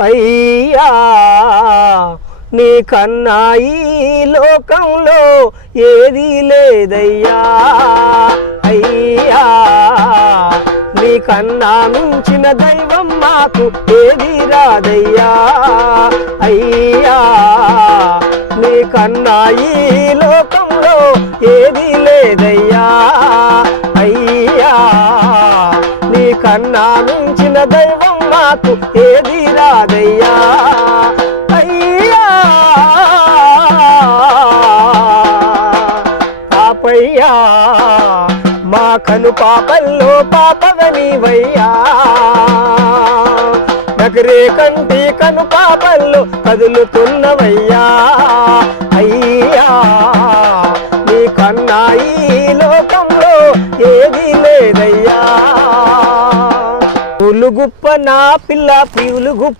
అయ్యా నీ కన్నా ఈ లోకంలో ఏది లేదయ్యా అయ్యా నీ కన్నా మించిన దైవం మాకు ఏది రాదయ్యా అయ్యా నీ కన్నా ఈ లోకంలో ఏది లేదయ్యా అయ్యా నీ కన్నా మించిన దైవం మాకు ఏది రాదయ్యా అయ్యా పాపయ్యా మా కను పాపల్లో పాపవనివయ్యా నగరే కంటి కను పాపల్లో కదులుతున్నవయ్యా అయ్యా నీ కన్నా ఈ లోకంలో ఏది లేదయ్యా పూలు గుప్ప నా పిల్ల పూలు గుప్ప